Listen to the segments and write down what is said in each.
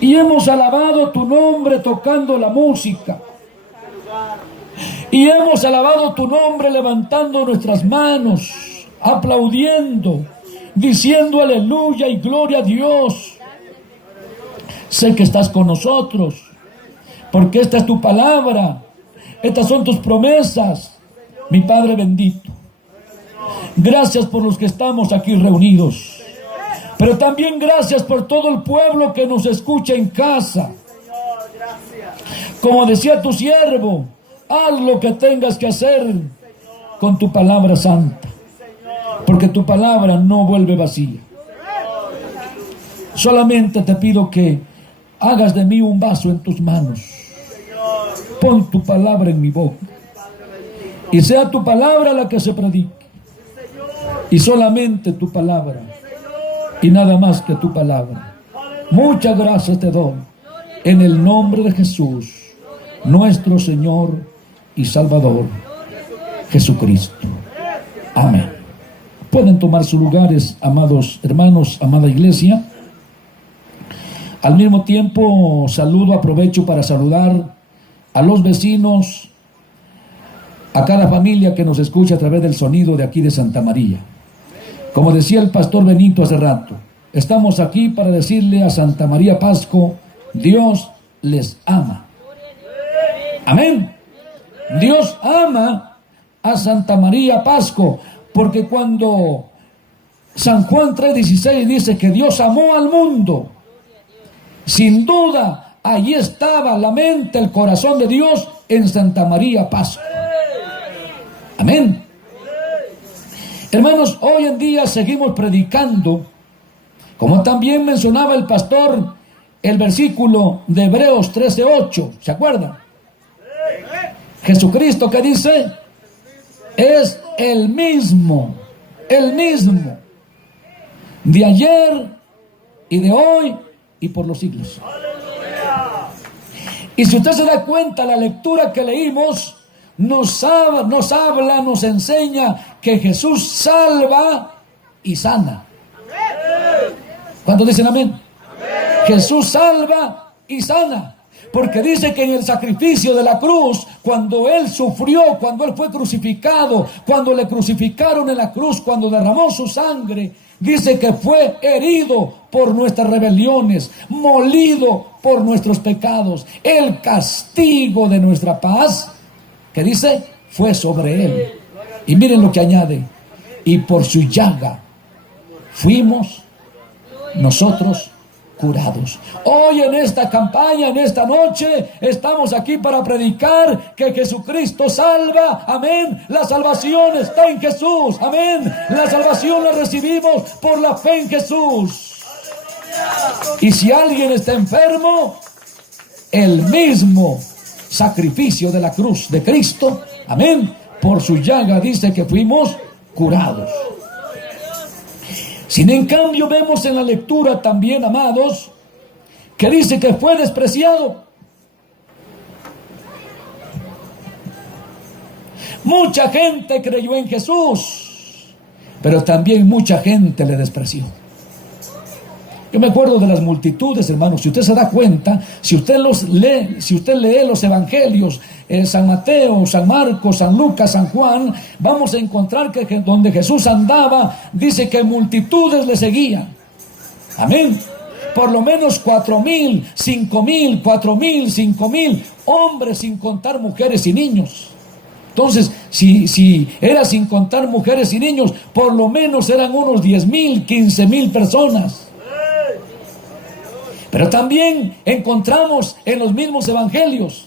Y hemos alabado tu nombre tocando la música. Y hemos alabado tu nombre levantando nuestras manos, aplaudiendo, diciendo aleluya y gloria a Dios. Sé que estás con nosotros, porque esta es tu palabra, estas son tus promesas, mi Padre bendito. Gracias por los que estamos aquí reunidos, pero también gracias por todo el pueblo que nos escucha en casa. Como decía tu siervo, haz lo que tengas que hacer con tu palabra santa, porque tu palabra no vuelve vacía. Solamente te pido que hagas de mí un vaso en tus manos. Pon tu palabra en mi boca y sea tu palabra la que se predique, y solamente tu palabra y nada más que tu palabra. Muchas gracias te doy en el nombre de Jesús, nuestro Señor y Salvador, Jesucristo. Amén. Pueden tomar sus lugares, amados hermanos, amada iglesia. Al mismo tiempo aprovecho para saludar a los vecinos, a cada familia que nos escucha a través del sonido de aquí de Santa María. Como decía el pastor Benito hace rato, estamos aquí para decirle a Santa María Pasco, Dios les ama. Amén. Dios ama a Santa María Pasco, porque cuando San Juan 3:16 dice que Dios amó al mundo, sin duda allí estaba la mente, el corazón de Dios en Santa María Pasco. Amén. Hermanos, hoy en día seguimos predicando, como también mencionaba el pastor, el versículo de Hebreos 13:8, ¿se acuerdan? Jesucristo, que dice, es el mismo, de ayer y de hoy y por los siglos. Y si usted se da cuenta, la lectura que leímos nos habla, nos enseña que Jesús salva y sana. ¿Cuántos dicen amén? Jesús salva y sana. Porque dice que en el sacrificio de la cruz, cuando Él sufrió, cuando Él fue crucificado, cuando le crucificaron en la cruz, cuando derramó su sangre, dice que fue herido por nuestras rebeliones, molido por nuestros pecados. El castigo de nuestra paz, que dice, fue sobre Él. Y miren lo que añade, y por su llaga fuimos nosotros curados. Hoy en esta campaña, en esta noche, estamos aquí para predicar que Jesucristo salva. Amén. La salvación está en Jesús. Amén. La salvación la recibimos por la fe en Jesús. Y si alguien está enfermo, el mismo sacrificio de la cruz de Cristo, amén, por su llaga dice que fuimos curados. Sin en cambio vemos en la lectura también, amados, que dice que fue despreciado. Mucha gente creyó en Jesús, pero también mucha gente le despreció. Yo me acuerdo de las multitudes, hermanos. Si usted se da cuenta, si usted lee los evangelios, San Mateo, San Marcos, San Lucas, San Juan, vamos a encontrar que donde Jesús andaba, dice que multitudes le seguían. Amén. Por lo menos 4,000, 5,000, 4,000, 5,000 hombres, sin contar mujeres y niños. Entonces, si era sin contar mujeres y niños, por lo menos eran unos 10,000, 15,000 personas. Pero también encontramos en los mismos evangelios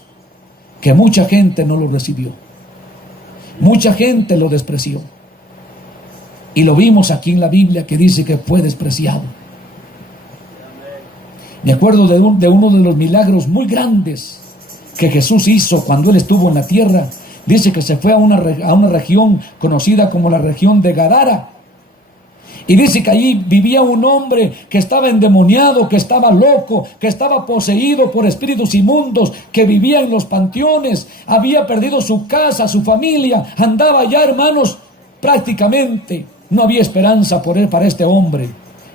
que mucha gente no lo recibió. Mucha gente lo despreció. Y lo vimos aquí en la Biblia que dice que fue despreciado. Me acuerdo de uno de los milagros muy grandes que Jesús hizo cuando Él estuvo en la tierra. Dice que se fue a una región conocida como la región de Gadara. Y dice que allí vivía un hombre que estaba endemoniado, que estaba loco, que estaba poseído por espíritus inmundos, que vivía en los panteones, había perdido su casa, su familia, andaba ya, hermanos, prácticamente no había esperanza para este hombre.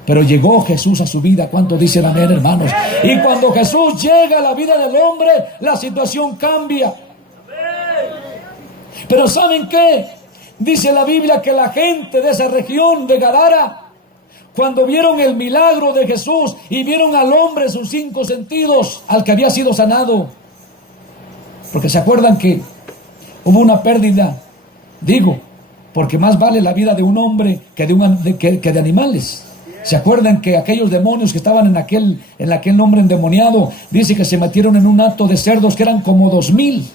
Pero llegó Jesús a su vida. ¿Cuántos dicen amén, hermanos? Y cuando Jesús llega a la vida del hombre, la situación cambia. Pero ¿saben qué? Dice la Biblia que la gente de esa región de Gadara, cuando vieron el milagro de Jesús y vieron al hombre en sus 5 sentidos, al que había sido sanado, porque se acuerdan que hubo una pérdida, digo, porque más vale la vida de un hombre que de animales. ¿Se acuerdan que aquellos demonios que estaban en aquel hombre endemoniado, dice que se metieron en un hato de cerdos que eran como 2000?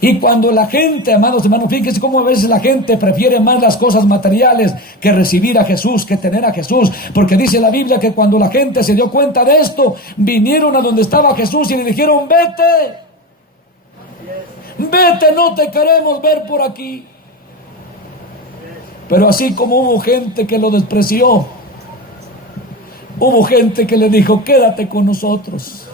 Y cuando la gente, amados hermanos, fíjense cómo a veces la gente prefiere más las cosas materiales que recibir a Jesús, que tener a Jesús. Porque dice la Biblia que cuando la gente se dio cuenta de esto, vinieron a donde estaba Jesús y le dijeron: vete, vete, no te queremos ver por aquí. Pero así como hubo gente que lo despreció, hubo gente que le dijo: quédate con nosotros.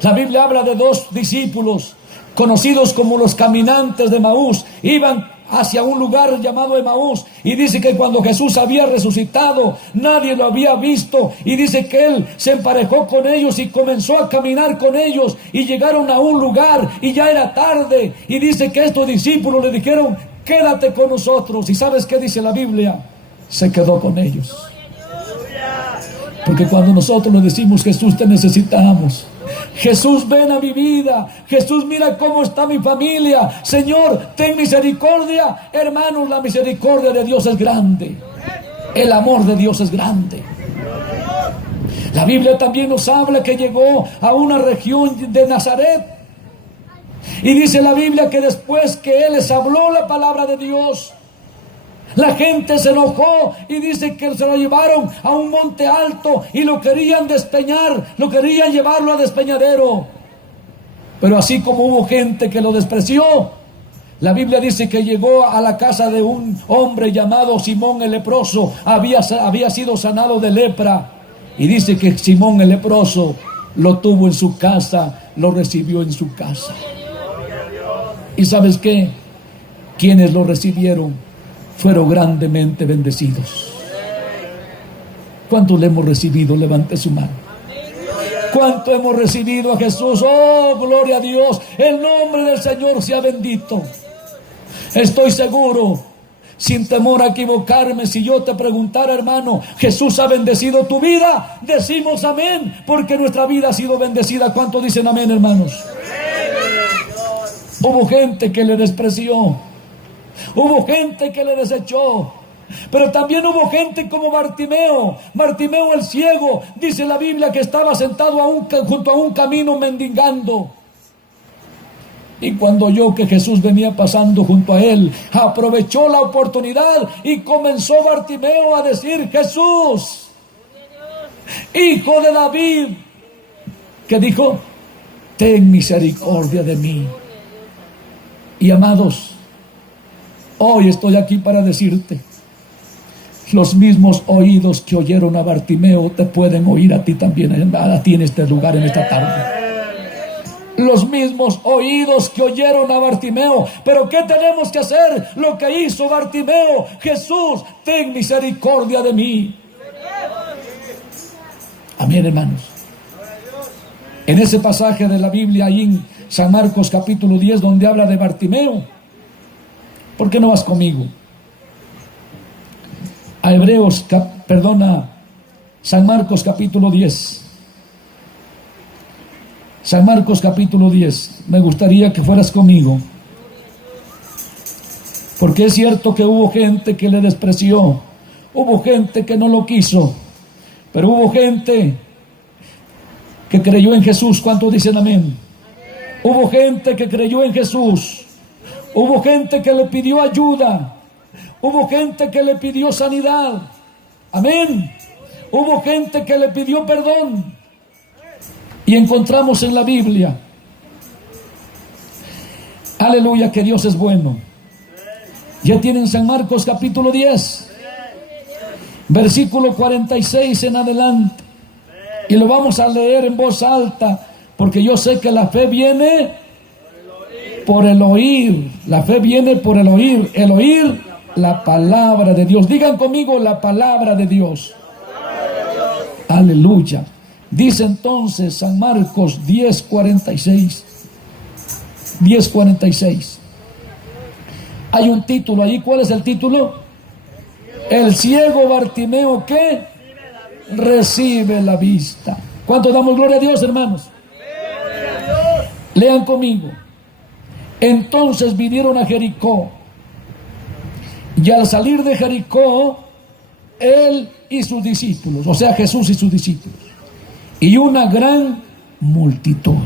La Biblia habla de 2 discípulos conocidos como los caminantes de Emaús. Iban hacia un lugar llamado Emaús, y dice que cuando Jesús había resucitado, nadie lo había visto, y dice que él se emparejó con ellos y comenzó a caminar con ellos, y llegaron a un lugar y ya era tarde, y dice que estos discípulos le dijeron: quédate con nosotros. ¿Y sabes qué dice la Biblia? Se quedó con ellos. Porque cuando nosotros le decimos: Jesús, te necesitamos, Jesús, ven a mi vida, Jesús, mira cómo está mi familia, Señor, ten misericordia. Hermanos, la misericordia de Dios es grande, el amor de Dios es grande. La Biblia también nos habla que llegó a una región de Nazaret, y dice la Biblia que después que Él les habló la palabra de Dios, la gente se enojó, y dice que se lo llevaron a un monte alto y lo querían despeñar, lo querían llevarlo a despeñadero. Pero así como hubo gente que lo despreció, la Biblia dice que llegó a la casa de un hombre llamado Simón el leproso. Había sido sanado de lepra, y dice que Simón el leproso lo tuvo en su casa, lo recibió en su casa. ¿Y sabes qué? Quienes lo recibieron fueron grandemente bendecidos. ¿Cuánto le hemos recibido? Levante su mano. ¿Cuánto hemos recibido a Jesús? Oh, gloria a Dios. El nombre del Señor sea bendito. Estoy seguro, sin temor a equivocarme, si yo te preguntara: hermano, ¿Jesús ha bendecido tu vida? Decimos amén, porque nuestra vida ha sido bendecida. ¿Cuánto dicen amén, hermanos? Hubo gente que le despreció, hubo gente que le desechó, pero también hubo gente como Bartimeo. Bartimeo el ciego, dice la Biblia que estaba sentado junto a un camino mendigando. Y cuando oyó que Jesús venía pasando junto a él, aprovechó la oportunidad y comenzó Bartimeo a decir: Jesús, Hijo de David. ¿Qué dijo? Ten misericordia de mí. Y amados, hoy estoy aquí para decirte: los mismos oídos que oyeron a Bartimeo te pueden oír a ti también, a ti en este lugar, en esta tarde. Los mismos oídos que oyeron a Bartimeo. Pero ¿qué tenemos que hacer? Lo que hizo Bartimeo: Jesús, ten misericordia de mí. Amén, hermanos. En ese pasaje de la Biblia, ahí en San Marcos capítulo 10, donde habla de Bartimeo, ¿por qué no vas conmigo? A San Marcos capítulo 10. San Marcos capítulo 10. Me gustaría que fueras conmigo, porque es cierto que hubo gente que le despreció, hubo gente que no lo quiso, pero hubo gente que creyó en Jesús. ¿Cuántos dicen amén? Hubo gente que creyó en Jesús, hubo gente que le pidió ayuda, hubo gente que le pidió sanidad. Amén. Hubo gente que le pidió perdón. Y encontramos en la Biblia, aleluya, que Dios es bueno. Ya tienen San Marcos capítulo 10, versículo 46 en adelante. Y lo vamos a leer en voz alta, porque yo sé que la fe viene por el oír. La fe viene por el oír la palabra de Dios. Digan conmigo, la palabra de Dios. Aleluya. Dice entonces San Marcos 10:46. 10:46. Hay un título allí. ¿Cuál es el título? El ciego Bartimeo, ¿qué? Recibe la vista. ¿Cuánto damos gloria a Dios, hermanos? Lean conmigo. Entonces vinieron a Jericó, y al salir de Jericó, él y sus discípulos, o sea, Jesús y sus discípulos, y una gran multitud.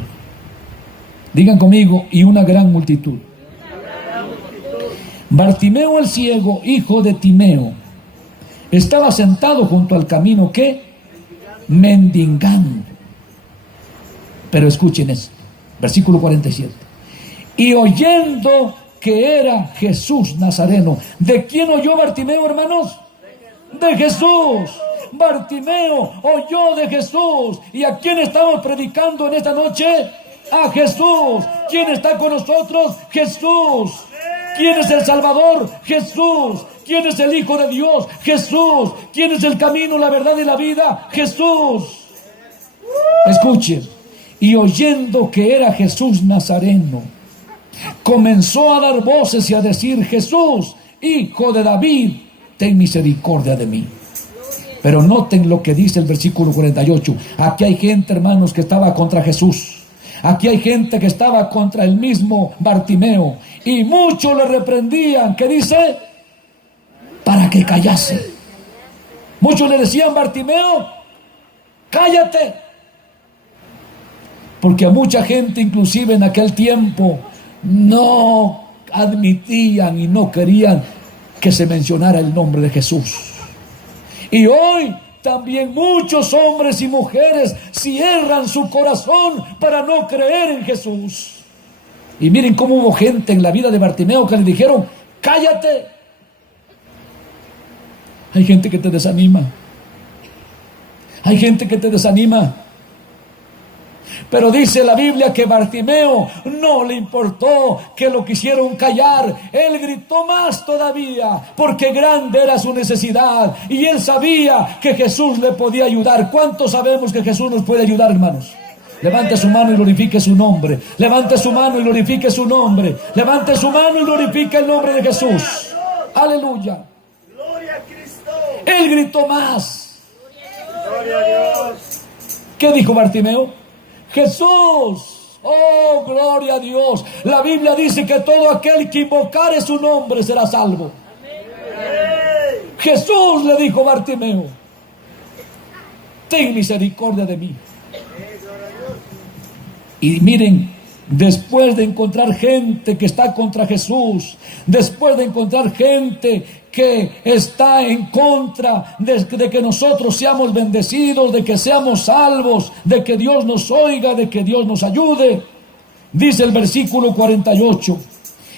Digan conmigo, y una gran multitud. Bartimeo el ciego, hijo de Timeo, estaba sentado junto al camino, ¿qué? Mendigando. Pero escuchen esto, versículo 47. Y oyendo que era Jesús Nazareno. ¿De quién oyó Bartimeo, hermanos? De Jesús. Bartimeo oyó de Jesús. ¿Y a quién estamos predicando en esta noche? A Jesús. ¿Quién está con nosotros? Jesús. ¿Quién es el Salvador? Jesús. ¿Quién es el Hijo de Dios? Jesús. ¿Quién es el camino, la verdad y la vida? Jesús. Escuchen. Y oyendo que era Jesús Nazareno, comenzó a dar voces y a decir: Jesús, Hijo de David, ten misericordia de mí. Pero noten lo que dice el versículo 48. Aquí hay gente, hermanos, que estaba contra Jesús. Aquí hay gente que estaba contra el mismo Bartimeo. Y muchos le reprendían. ¿Qué dice? Para que callase. Muchos le decían: Bartimeo, cállate. Porque a mucha gente, inclusive en aquel tiempo, no admitían y no querían que se mencionara el nombre de Jesús. Y hoy también muchos hombres y mujeres cierran su corazón para no creer en Jesús. Y miren cómo hubo gente en la vida de Bartimeo que le dijeron: cállate. Hay gente que te desanima. Hay gente que te desanima. Pero dice la Biblia que Bartimeo no le importó que lo quisieron callar. Él gritó más todavía, porque grande era su necesidad. Y él sabía que Jesús le podía ayudar. ¿Cuántos sabemos que Jesús nos puede ayudar, hermanos? Levante su mano y glorifique su nombre. Levante su mano y glorifique su nombre. Levante su mano y glorifique el nombre de Jesús. Aleluya. Gloria a Cristo. Él gritó más. Gloria a Dios. ¿Qué dijo Bartimeo? Jesús. Oh, gloria a Dios. La Biblia dice que todo aquel que invocare su nombre será salvo. Amén. Jesús le dijo a Bartimeo: ten misericordia de mí. Y miren, después de encontrar gente que está contra Jesús, después de encontrar gente que está en contra de que nosotros seamos bendecidos, de que seamos salvos, de que Dios nos oiga, de que Dios nos ayude, dice el versículo 48,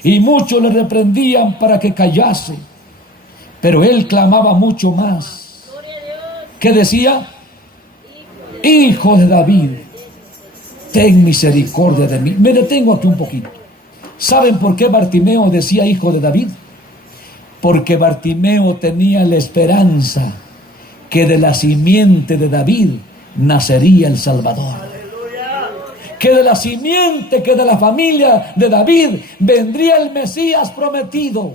y muchos le reprendían para que callase, pero él clamaba mucho más. ¿Qué decía? Hijo de David, ten misericordia de mí. Me detengo aquí un poquito. ¿Saben por qué Bartimeo decía hijo de David? Porque Bartimeo tenía la esperanza que de la simiente de David nacería el Salvador. Que de la simiente, que de la familia de David vendría el Mesías prometido,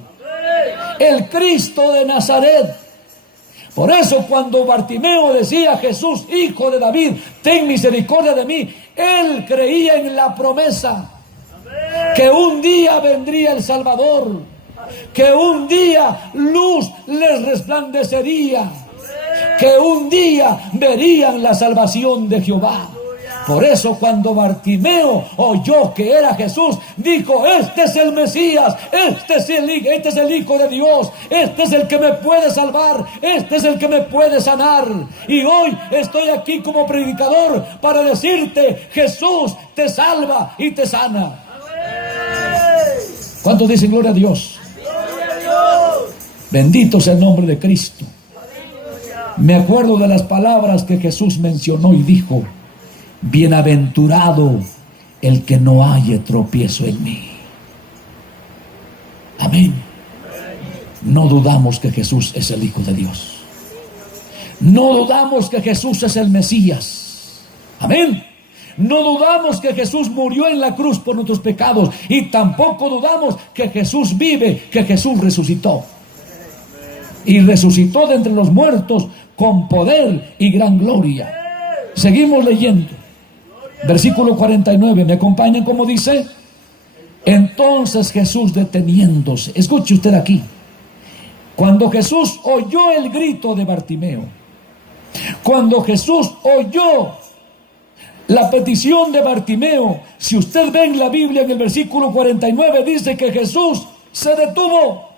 el Cristo de Nazaret. Por eso cuando Bartimeo decía: Jesús, Hijo de David, ten misericordia de mí, él creía en la promesa que un día vendría el Salvador, que un día luz les resplandecería, que un día verían la salvación de Jehová. Por eso cuando Bartimeo oyó que era Jesús, dijo: este es el Mesías, este es el Hijo de Dios, este es el que me puede salvar, este es el que me puede sanar. Y hoy estoy aquí como predicador para decirte: Jesús te salva y te sana. ¿Cuántos dicen gloria a Dios? Bendito sea el nombre de Cristo. Me acuerdo de las palabras que Jesús mencionó y dijo: bienaventurado el que no halle tropiezo en mí. Amén. no dudamos que Jesús es el Hijo de Dios. No dudamos que Jesús es el Mesías. Amén. No dudamos que Jesús murió en la cruz por nuestros pecados. Y tampoco dudamos que Jesús vive, que Jesús resucitó. Y resucitó de entre los muertos con poder y gran gloria. Seguimos leyendo. Versículo 49. ¿Me acompañan como dice? Entonces Jesús, deteniéndose. Escuche usted aquí. Cuando Jesús oyó el grito de Bartimeo, cuando Jesús oyó la petición de Bartimeo, si usted ve en la Biblia, en el versículo 49, dice que Jesús se detuvo.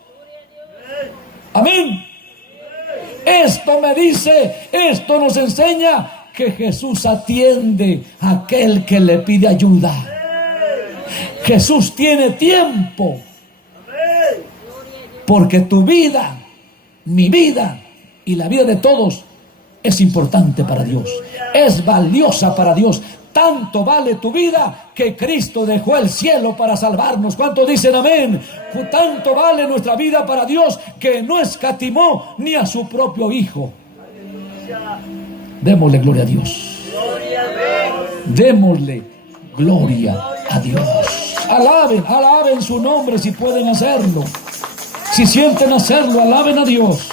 Amén. Esto me dice, esto nos enseña que Jesús atiende a aquel que le pide ayuda. Jesús tiene tiempo. Porque tu vida, mi vida y la vida de todos es importante para Dios. Es valiosa para Dios. Tanto vale tu vida que Cristo dejó el cielo para salvarnos. ¿Cuántos dicen amén? Tanto vale nuestra vida para Dios que no escatimó ni a su propio Hijo. Démosle gloria a Dios. Démosle gloria a Dios. Alaben su nombre si pueden hacerlo. Si sienten hacerlo, alaben a Dios.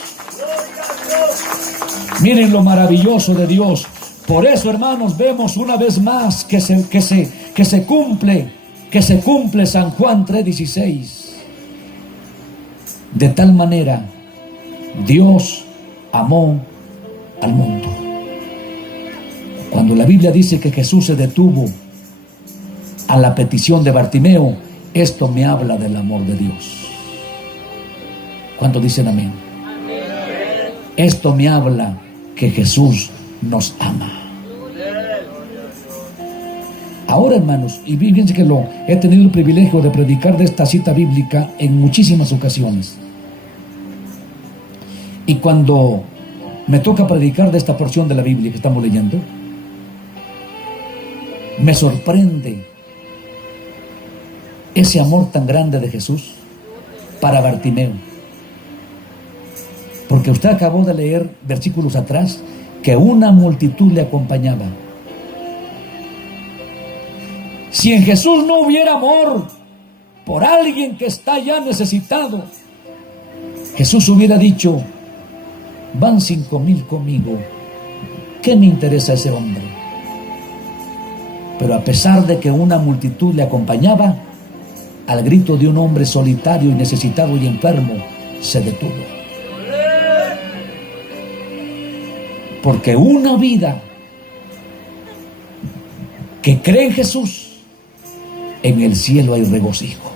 Miren lo maravilloso de Dios. Por eso, hermanos, vemos una vez más que se cumple San Juan 3:16. De tal manera, Dios amó al mundo. Cuando la Biblia dice que Jesús se detuvo a la petición de Bartimeo, esto me habla del amor de Dios. ¿Cuántos dicen amén? Amén. Esto me habla que Jesús nos ama. Ahora, hermanos, y fíjense que he tenido el privilegio de predicar de esta cita bíblica en muchísimas ocasiones. Y cuando me toca predicar de esta porción de la Biblia que estamos leyendo, me sorprende ese amor tan grande de Jesús para Bartimeo. Porque usted acabó de leer versículos atrás que una multitud le acompañaba. Si en Jesús no hubiera amor por alguien que está ya necesitado, Jesús hubiera dicho: van 5,000 conmigo, ¿qué me interesa ese hombre? Pero a pesar de que una multitud le acompañaba, al grito de un hombre solitario y necesitado y enfermo, se detuvo. Porque una vida que cree en Jesús, en el cielo hay regocijo.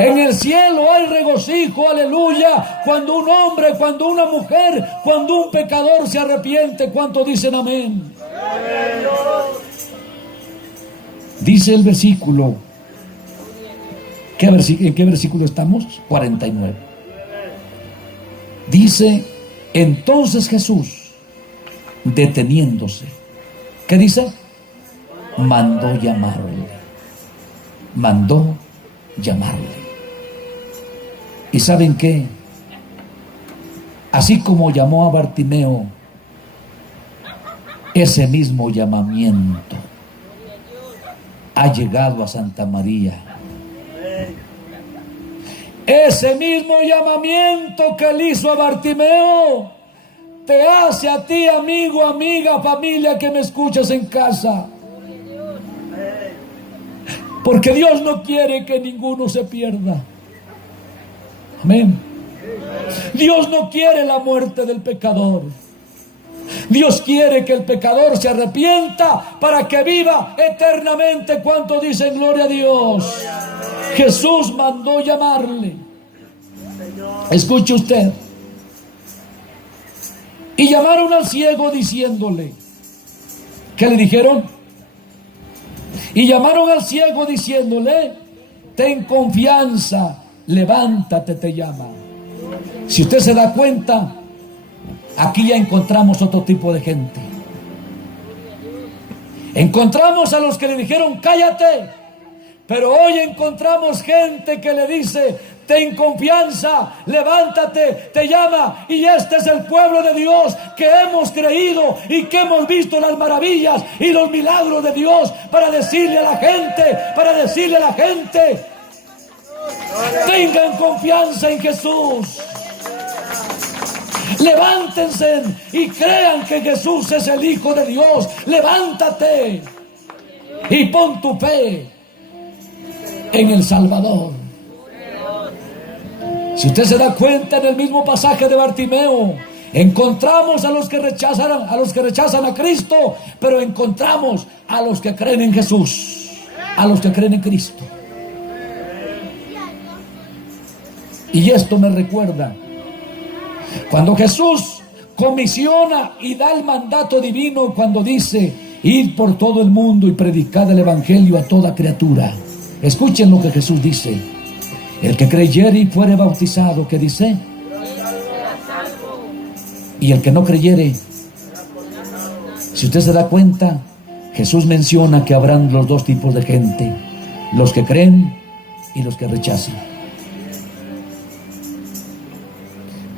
En el cielo hay regocijo, aleluya. Cuando un hombre, cuando una mujer, cuando un pecador se arrepiente, ¿cuántos dicen amén? Dice el versículo, ¿en qué versículo estamos? 49. Dice, entonces Jesús, deteniéndose, ¿qué dice? Mandó llamarle. Mandó llamarle. ¿Y saben qué? Así como llamó a Bartimeo, ese mismo llamamiento ha llegado a Santa María. Ese mismo llamamiento que le hizo a Bartimeo te hace a ti, amigo, amiga, familia que me escuchas en casa. Porque Dios no quiere que ninguno se pierda. Amén. Dios no quiere la muerte del pecador. Dios quiere que el pecador se arrepienta para que viva eternamente. ¿Cuántos dicen gloria a Dios? Jesús mandó llamarle. Escuche usted. Y llamaron al ciego diciéndole, ¿qué le dijeron? Y llamaron al ciego diciéndole, ten confianza, levántate, te llama. Si usted se da cuenta, aquí ya encontramos otro tipo de gente. Encontramos a los que le dijeron, cállate. Pero hoy encontramos gente que le dice, ten confianza, levántate, te llama. Y este es el pueblo de Dios que hemos creído y que hemos visto las maravillas y los milagros de Dios para decirle a la gente, tengan confianza en Jesús. Levántense y crean que Jesús es el Hijo de Dios. Levántate y pon tu fe en el Salvador. Si usted se da cuenta, en el mismo pasaje de Bartimeo encontramos a los que rechazan a Cristo, pero encontramos a los que creen en Jesús, a los que creen en Cristo. Y esto me recuerda cuando Jesús comisiona y da el mandato divino, cuando dice: id por todo el mundo y predicad el evangelio a toda criatura. Escuchen lo que Jesús dice: el que creyere y fuere bautizado, ¿qué dice? Y el que no creyere. Si usted se da cuenta, Jesús menciona que habrán los dos tipos de gente: los que creen y los que rechazan.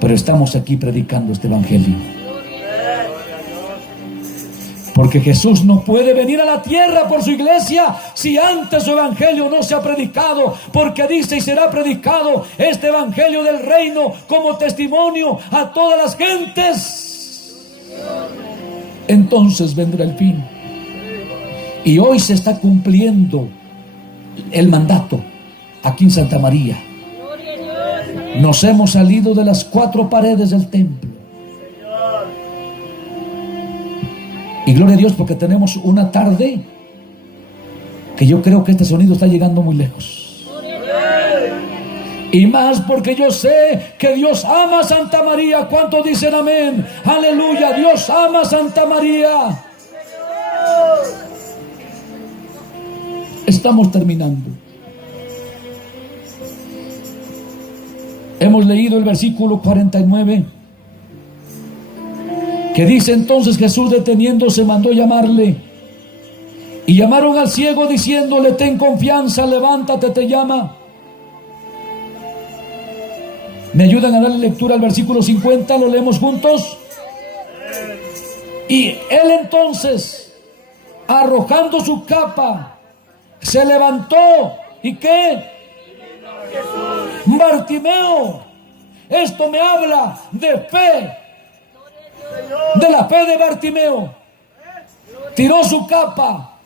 Pero estamos aquí predicando este evangelio, porque Jesús no puede venir a la tierra por su iglesia si antes su evangelio no se ha predicado, porque dice: y será predicado este evangelio del reino como testimonio a todas las gentes. Entonces vendrá el fin. Y hoy se está cumpliendo el mandato aquí en Santa María. Nos hemos salido de las 4 paredes del templo. Y gloria a Dios, porque tenemos una tarde que yo creo que este sonido está llegando muy lejos. Y más porque yo sé que Dios ama a Santa María. ¿Cuántos dicen amén? Aleluya, Dios ama a Santa María. Estamos terminando. Hemos leído el versículo 49, que dice: entonces Jesús, deteniéndose, mandó llamarle. Y llamaron al ciego diciéndole: ten confianza, levántate, te llama. ¿Me ayudan a darle lectura al versículo 50? ¿Lo leemos juntos? Y él entonces, arrojando su capa, se levantó. ¿Y qué? Bartimeo, esto me habla de fe, de la fe de Bartimeo. Tiró su capa.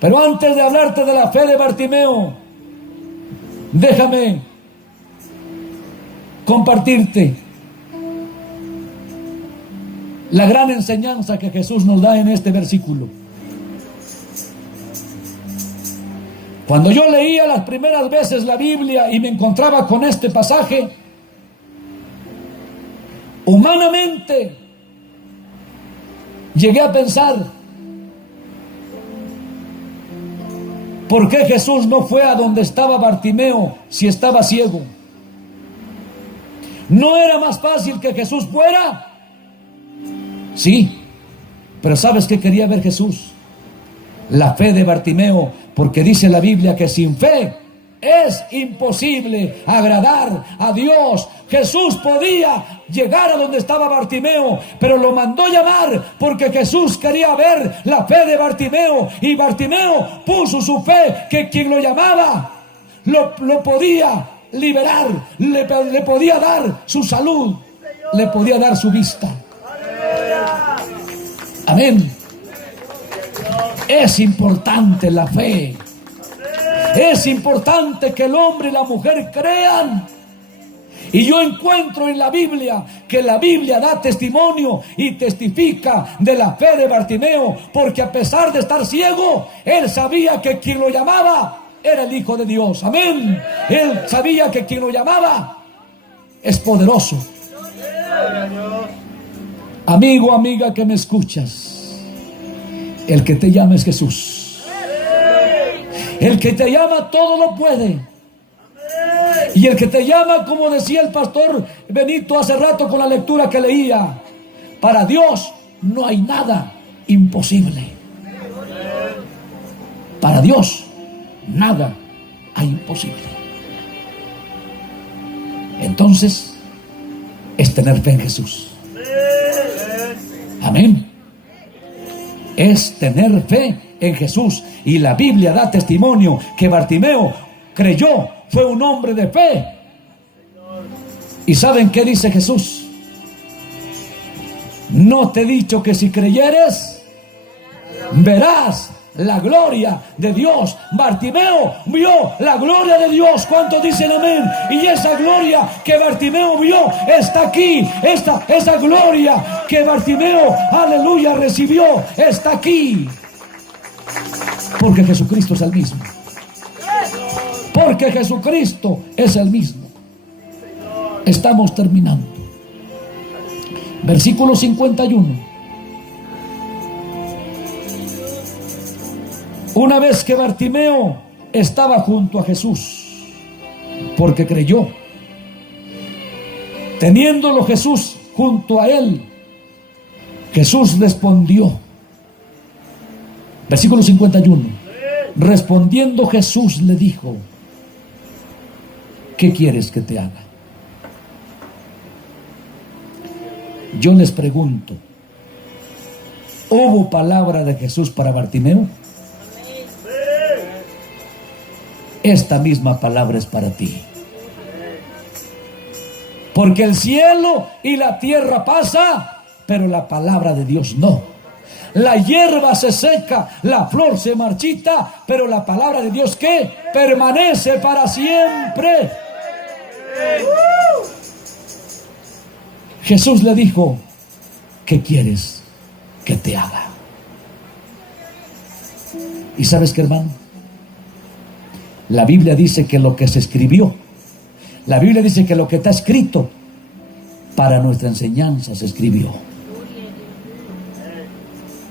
Pero antes de hablarte de la fe de Bartimeo, déjame compartirte la gran enseñanza que Jesús nos da en este versículo. Cuando yo leía las primeras veces la Biblia y me encontraba con este pasaje, humanamente llegué a pensar: ¿por qué Jesús no fue a donde estaba Bartimeo si estaba ciego? ¿No era más fácil que Jesús fuera? Sí, pero ¿sabes qué quería ver Jesús? La fe de Bartimeo, porque dice la Biblia que sin fe es imposible agradar a Dios. Jesús podía llegar a donde estaba Bartimeo, pero lo mandó llamar porque Jesús quería ver la fe de Bartimeo. Y Bartimeo puso su fe que quien lo llamaba lo podía liberar, le podía dar su salud, le podía dar su vista. Amén. Es importante la fe. Es importante que el hombre y la mujer crean. Y yo encuentro en la Biblia que la Biblia da testimonio y testifica de la fe de Bartimeo, porque a pesar de estar ciego, él sabía que quien lo llamaba era el Hijo de Dios. Amén. Él sabía que quien lo llamaba es poderoso. Amigo, amiga que me escuchas, el que te llama es Jesús. El que te llama todo lo puede. Y el que te llama, como decía el pastor Benito hace rato con la lectura que leía, para Dios no hay nada imposible. Para Dios nada hay imposible. Entonces, es tener fe en Jesús. Amén. Es tener fe en Jesús. Y la Biblia da testimonio que Bartimeo creyó, fue un hombre de fe. ¿Y saben qué dice Jesús? No te he dicho que si creyeres, verás la gloria de Dios. Bartimeo vio la gloria de Dios. ¿Cuántos dicen amén? Y esa gloria que Bartimeo vio está aquí. Esa gloria que Bartimeo, aleluya, recibió está aquí. Porque Jesucristo es el mismo. Porque Jesucristo es el mismo. Estamos terminando. Versículo 51. Una vez que Bartimeo estaba junto a Jesús, porque creyó, teniéndolo Jesús junto a él, Jesús respondió. Versículo 51. Respondiendo Jesús le dijo: ¿qué quieres que te haga? Yo les pregunto, ¿hubo palabra de Jesús para Bartimeo? Esta misma palabra es para ti. Porque el cielo y la tierra pasa, pero la palabra de Dios no. La hierba se seca, la flor se marchita, pero la palabra de Dios, ¿qué? Permanece para siempre. Jesús le dijo: ¿qué quieres que te haga? ¿Y sabes qué, hermano? La Biblia dice que lo que se escribió, la Biblia dice que lo que está escrito para nuestra enseñanza se escribió.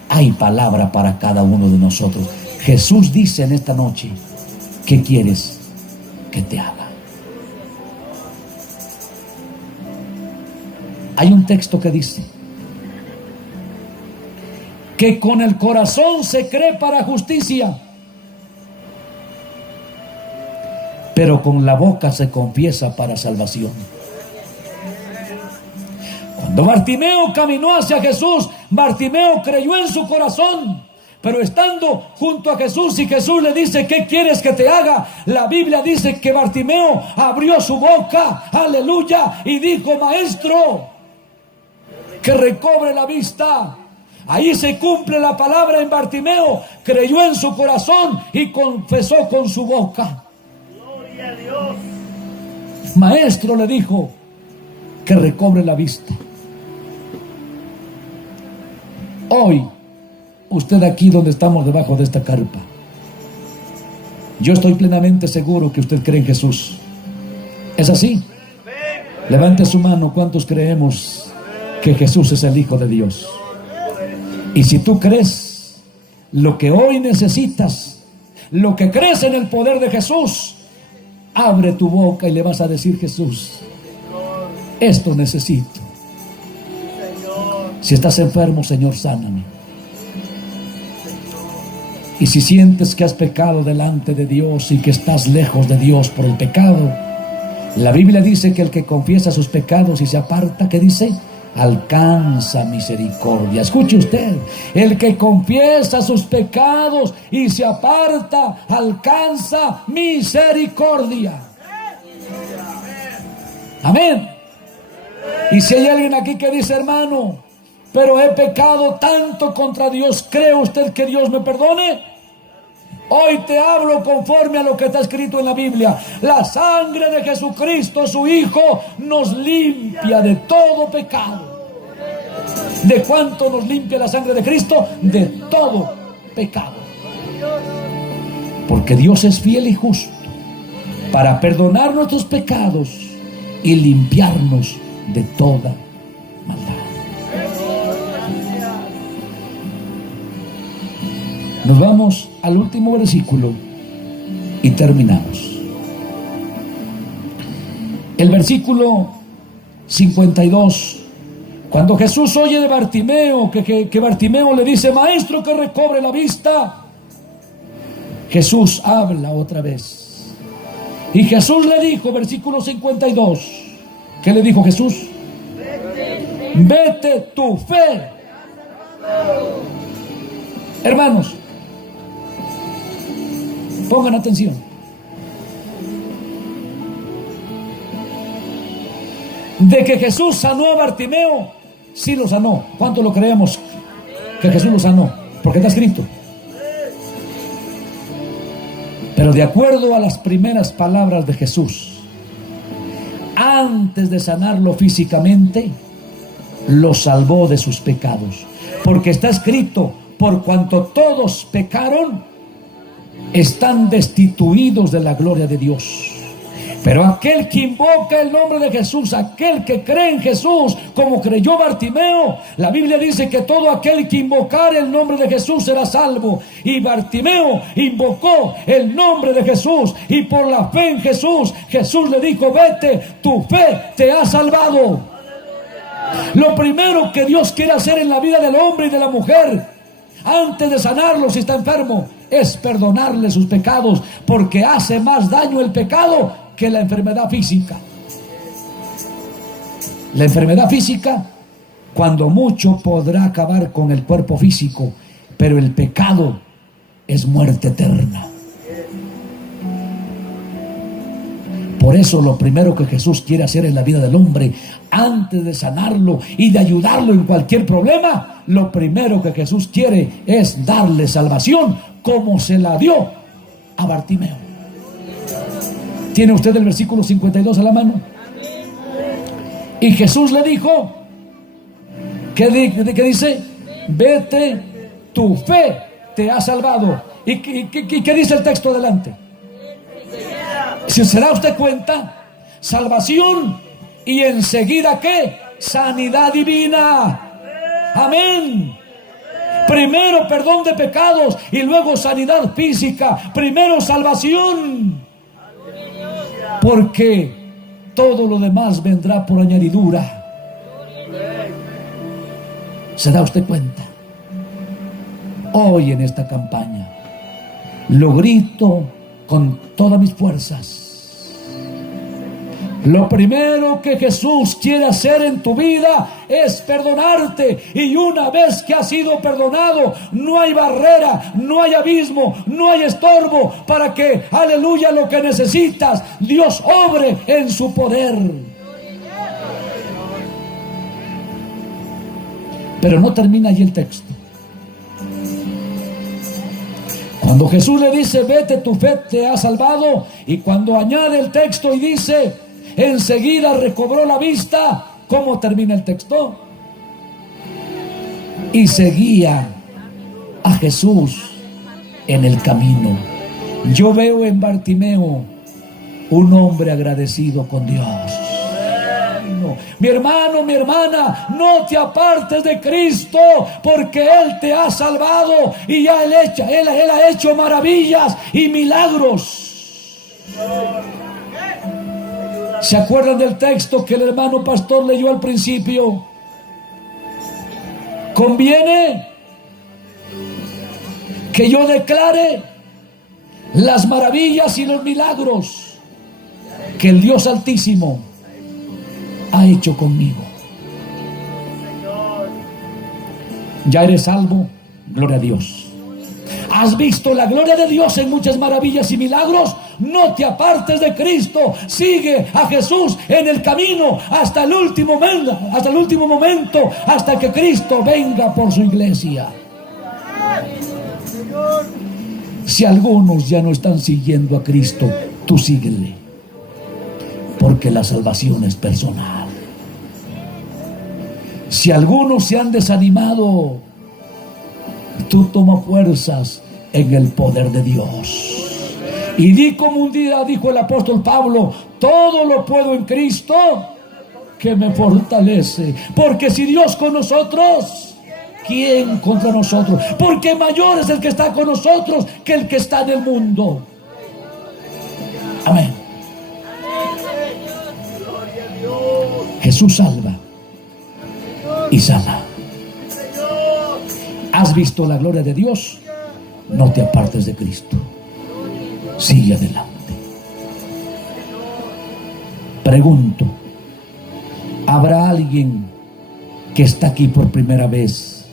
Hay palabra para cada uno de nosotros. Jesús dice en esta noche: ¿qué quieres que te haga? Hay un texto que dice que con el corazón se cree para justicia, pero con la boca se confiesa para salvación. Cuando Bartimeo caminó hacia Jesús, Bartimeo creyó en su corazón, pero estando junto a Jesús y Jesús le dice: ¿qué quieres que te haga? La Biblia dice que Bartimeo abrió su boca, aleluya, y dijo: Maestro, que recobre la vista. Ahí se cumple la palabra en Bartimeo. Creyó en su corazón y confesó con su boca. Gloria a Dios. Maestro, le dijo, que recobre la vista. Hoy, usted aquí donde estamos debajo de esta carpa, yo estoy plenamente seguro que usted cree en Jesús. ¿Es así? Levante su mano. ¿Cuántos creemos que Jesús es el Hijo de Dios? Y si tú crees lo que hoy necesitas, lo que crees en el poder de Jesús, abre tu boca y le vas a decir: Jesús, esto necesito. Si estás enfermo, Señor, sáname. Y si sientes que has pecado delante de Dios y que estás lejos de Dios por el pecado, la Biblia dice que el que confiesa sus pecados y se aparta, ¿qué dice? Alcanza misericordia. Escuche usted: el que confiesa sus pecados y se aparta, alcanza misericordia. Amén. Y si hay alguien aquí que dice: hermano, pero he pecado tanto contra Dios, ¿cree usted que Dios me perdone? Hoy te hablo conforme a lo que está escrito en la Biblia. La sangre de Jesucristo, su Hijo, nos limpia de todo pecado. ¿De cuánto nos limpia la sangre de Cristo? De todo pecado. Porque Dios es fiel y justo para perdonar nuestros pecados y limpiarnos de toda maldad. Nos vamos al último versículo y terminamos. El versículo 52. Cuando Jesús oye de Bartimeo, que Bartimeo le dice: Maestro, que recobre la vista, Jesús habla otra vez. Y Jesús le dijo, versículo 52, ¿Qué le dijo Jesús? Vete, tu fe. Hermanos, pongan atención. De que Jesús sanó a Bartimeo, sí lo sanó. ¿Cuánto lo creemos que Jesús lo sanó? Porque está escrito. Pero de acuerdo a las primeras palabras de Jesús, antes de sanarlo físicamente, lo salvó de sus pecados. Porque está escrito: por cuanto todos pecaron, están destituidos de la gloria de Dios. Pero aquel que invoca el nombre de Jesús, aquel que cree en Jesús, como creyó Bartimeo, la Biblia dice que todo aquel que invocar el nombre de Jesús será salvo. Y Bartimeo invocó el nombre de Jesús, y por la fe en Jesús, Jesús le dijo: vete, tu fe te ha salvado. Lo primero que Dios quiere hacer en la vida del hombre y de la mujer, antes de sanarlo si está enfermo, es perdonarle sus pecados, porque hace más daño el pecado que la enfermedad física. La enfermedad física, cuando mucho, podrá acabar con el cuerpo físico, pero el pecado es muerte eterna. Por eso lo primero que Jesús quiere hacer en la vida del hombre, antes de sanarlo y de ayudarlo en cualquier problema, lo primero que Jesús quiere es darle salvación, como se la dio a Bartimeo. ¿Tiene usted el versículo 52 a la mano? Y Jesús le dijo, ¿qué dice? Vete, tu fe te ha salvado. ¿Y qué dice el texto adelante? Si se da usted cuenta, salvación y enseguida ¿qué? Sanidad divina. Amén. Primero perdón de pecados y luego sanidad física. Primero salvación, porque todo lo demás vendrá por añadidura. ¿Se da usted cuenta? Hoy en esta campaña lo grito con todas mis fuerzas. Lo primero que Jesús quiere hacer en tu vida es perdonarte. Y una vez que has sido perdonado, no hay barrera, no hay abismo, no hay estorbo para que, aleluya, lo que necesitas, Dios obre en su poder. Pero no termina allí el texto. Cuando Jesús le dice, vete, tu fe te ha salvado, y cuando añade el texto y dice, enseguida recobró la vista, ¿cómo termina el texto? Y seguía a Jesús en el camino. Yo veo en Bartimeo un hombre agradecido con Dios. Mi hermano, mi hermana, no te apartes de Cristo, porque Él te ha salvado y ya Él ha hecho maravillas y milagros. ¿Se acuerdan del texto que el hermano pastor leyó al principio? Conviene que yo declare las maravillas y los milagros que el Dios Altísimo ha hecho conmigo. Ya eres salvo, gloria a Dios. ¿Has visto la gloria de Dios en muchas maravillas y milagros? No te apartes de Cristo. Sigue a Jesús en el camino hasta el último momento, hasta que Cristo venga por su iglesia. Si algunos ya no están siguiendo a Cristo, tú síguele, porque la salvación es personal. Si algunos se han desanimado, tú toma fuerzas en el poder de Dios. Y di como un día dijo el apóstol Pablo, todo lo puedo en Cristo que me fortalece. Porque si Dios con nosotros, ¿quién contra nosotros? Porque mayor es el que está con nosotros que el que está en el mundo. Amén. Jesús salva y sana. ¿Has visto la gloria de Dios? No te apartes de Cristo. Sigue adelante. Pregunto, Habrá alguien que está aquí por primera vez,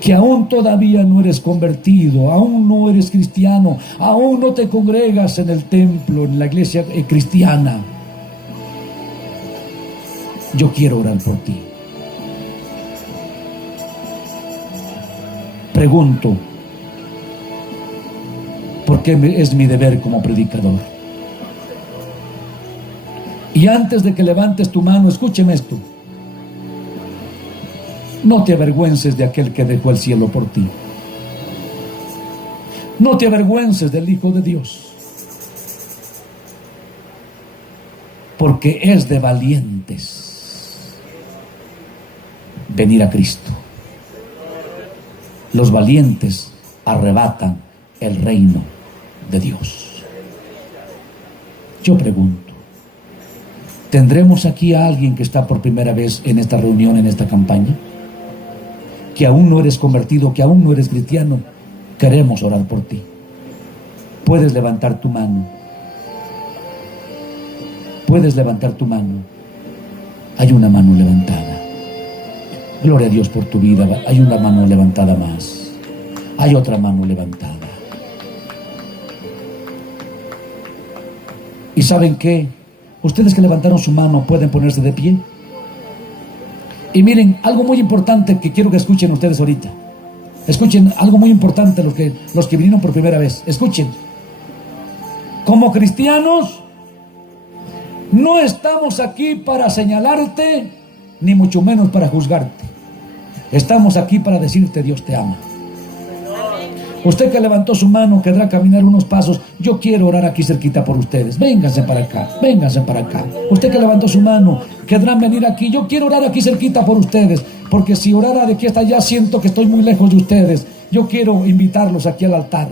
que aún todavía no eres convertido, aún no eres cristiano, aún no te congregas en el templo, en la iglesia cristiana. Yo quiero orar por ti. Pregunto, porque es mi deber como predicador. Y antes de que levantes tu mano, escúcheme esto. No te avergüences de aquel que dejó el cielo por ti. No te avergüences del Hijo de Dios. Porque es de valientes venir a Cristo. Los valientes arrebatan el reino de Dios. Yo pregunto, ¿tendremos aquí a alguien que está por primera vez en esta reunión, en esta campaña? Que aún no eres convertido, que aún no eres cristiano. Queremos orar por ti. Puedes levantar tu mano. Puedes levantar tu mano. Hay una mano levantada. Gloria a Dios por tu vida. Hay una mano levantada más. Hay otra mano levantada. ¿Y saben qué? Ustedes que levantaron su mano pueden ponerse de pie. Y miren, algo muy importante que quiero que escuchen ustedes ahorita. Escuchen algo muy importante los que vinieron por primera vez. Escuchen. Como cristianos, no estamos aquí para señalarte, ni mucho menos para juzgarte. Estamos aquí para decirte: Dios te ama. Usted que levantó su mano querrá caminar unos pasos. Yo quiero orar aquí cerquita por ustedes. Vénganse para acá, vénganse para acá. Usted que levantó su mano, querrán venir aquí. Yo quiero orar aquí cerquita por ustedes, porque si orara de aquí hasta allá siento que estoy muy lejos de ustedes. Yo quiero invitarlos aquí al altar.